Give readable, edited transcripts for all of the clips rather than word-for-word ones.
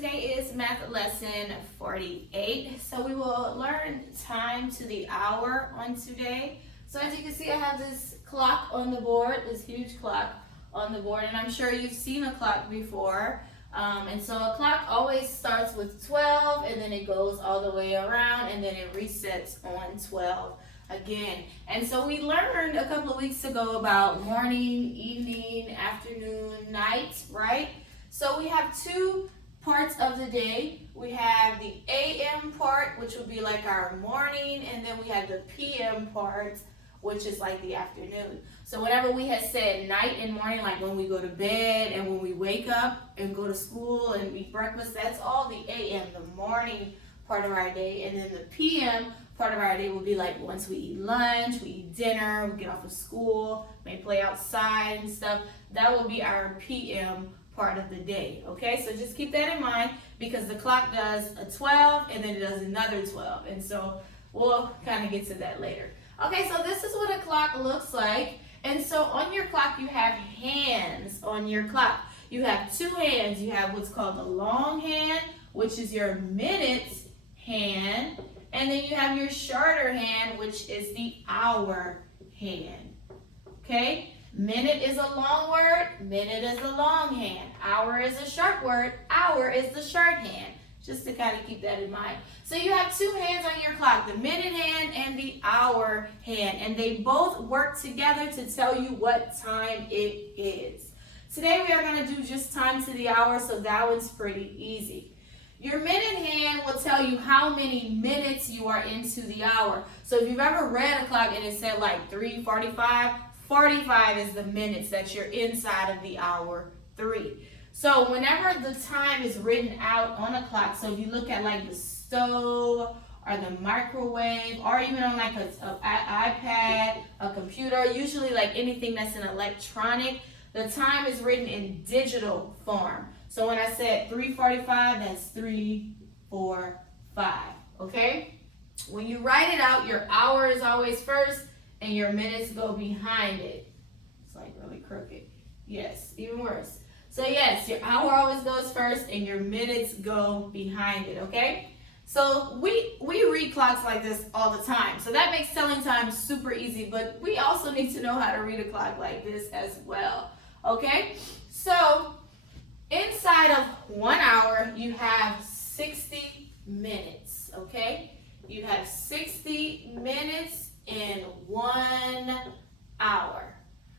Today is math lesson 48. So we will learn time to the hour on today. So as you can see, I have this clock on the board, this huge clock on the board, and I'm sure you've seen a clock before. And so a clock always starts with 12, and then it goes all the way around, and then it resets on 12 again. And so we learned a couple of weeks ago about morning, evening, afternoon, night, right? So we have two parts of the day. We have the AM part, which would be like our morning, and then we have the PM part, which is like the afternoon. So whenever we had said night and morning, like when we go to bed and when we wake up and go to school and eat breakfast, that's all the AM, the morning part of our day. And then the PM part of our day will be like once we eat lunch, we eat dinner, we get off of school, may play outside and stuff. That will be our PM part of the day. Okay, so just keep that in mind because the clock does a 12 and then it does another 12, and so we'll kind of get to that later. Okay, so this is what a clock looks like. And so on your clock you have hands on your clock. You have two hands. You have what's called the long hand, which is your minutes hand, and then you have your shorter hand, which is the hour hand. Okay, minute is a long word, minute is a long hand. Hour is a short word, hour is the short hand. Just to kind of keep that in mind. So you have two hands on your clock, the minute hand and the hour hand, and they both work together to tell you what time it is. Today we are going to do just time to the hour, so that one's pretty easy. Your minute hand will tell you how many minutes you are into the hour. So if you've ever read a clock and it said like 3:45, 45 is the minutes that you're inside of the hour 3. So whenever the time is written out on a clock, so if you look at like the stove or the microwave or even on like an iPad, a computer, usually like anything that's an electronic, the time is written in digital form. So when I said 3:45, that's 3, 4, 5, okay? When you write it out, your hour is always first and your minutes go behind it. It's like really crooked. Yes, even worse. So yes, your hour always goes first and your minutes go behind it, okay? So we read clocks like this all the time. So that makes telling time super easy, but we also need to know how to read a clock like this as well, okay? So inside of 1 hour, you have 60 minutes, okay? You have 60 minutes in 1 hour.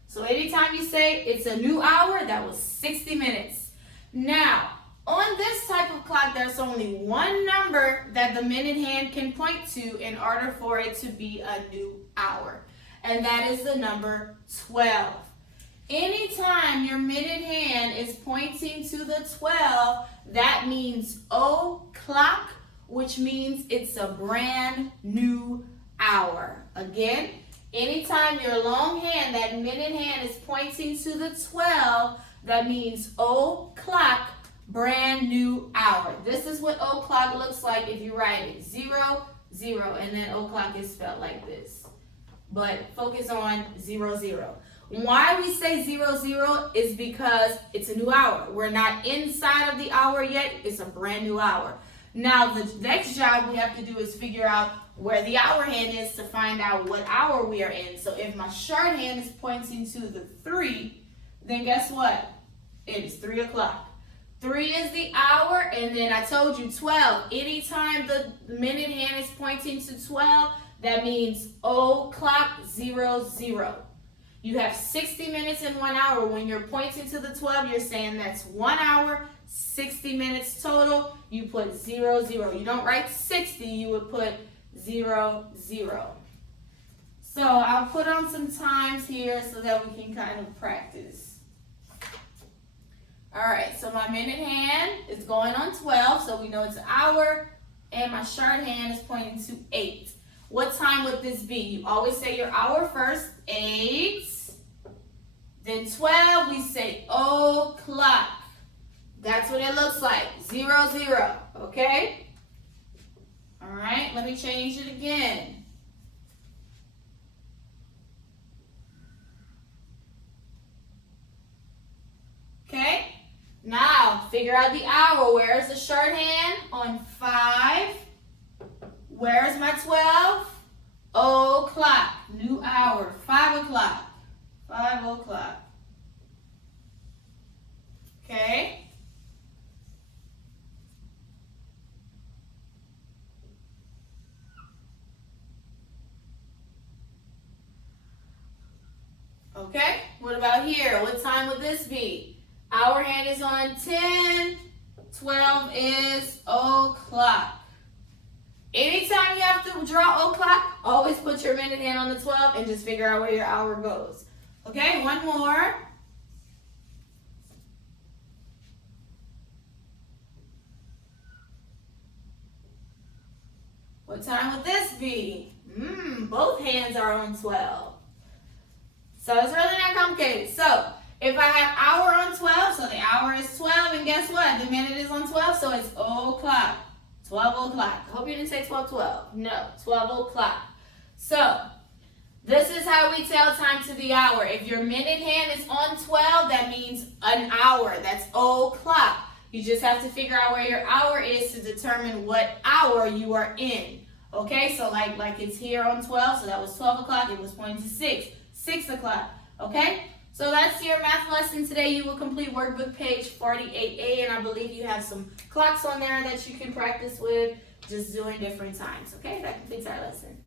So anytime you say it's a new hour, that was 60 minutes. Now, on this type of clock, there's only one number that the minute hand can point to in order for it to be a new hour, and that is the number 12. Anytime your minute hand is pointing to the 12, that means o'clock, which means it's a brand new hour. Again, anytime your long hand, that minute hand, is pointing to the 12, that means o'clock, brand new hour. This is what o'clock looks like if you write it 0, 0, and then o'clock is spelled like this. But focus on 0, 0. Why we say 0, 0 is because it's a new hour. We're not inside of the hour yet. It's a brand new hour. Now, the next job we have to do is figure out where the hour hand is to find out what hour we are in. So if my short hand is pointing to the 3, then guess what? It is 3 o'clock. 3 is the hour, and then I told you 12. Anytime the minute hand is pointing to 12, that means o'clock, 0, 0. You have 60 minutes in 1 hour. When you're pointing to the 12, you're saying that's 1 hour, 60 minutes total. You put 0, 0. You don't write 60, you would put 0, 0. So I'll put on some times here so that we can kind of practice. All right, so my minute hand is going on 12, so we know it's an hour, and my short hand is pointing to 8. What time would this be? You always say your hour first, 8. Then 12, we say o'clock. That's what it looks like, 0, 0, okay? All right, let me change it again. Okay, Now, figure out the hour. Where is the shorthand? On 5. Where is my 12? O'clock. New hour. 5 o'clock. 5 o'clock. Okay? Okay? What about here? What time would this be? Hour hand is on 10. 12 is o'clock. Anytime you have to draw o'clock, always put your minute hand on the 12 and just figure out where your hour goes. Okay, one more. What time would this be? Both hands are on 12. So it's really not complicated. So if I have hour on 12, so the hour is 12, and guess what? The minute is on 12, so it's o'clock. 12 o'clock. I hope you didn't say 12:12. No, 12 o'clock. So this is how we tell time to the hour. If your minute hand is on 12, that means an hour. That's o'clock. You just have to figure out where your hour is to determine what hour you are in. Okay, so like it's here on 12, so that was 12 o'clock. It was pointing to 6. 6 o'clock. Okay, so that's your math lesson today. You will complete workbook page 48A, and I believe you have some clocks on there that you can practice with, just doing different times. Okay, that completes our lesson.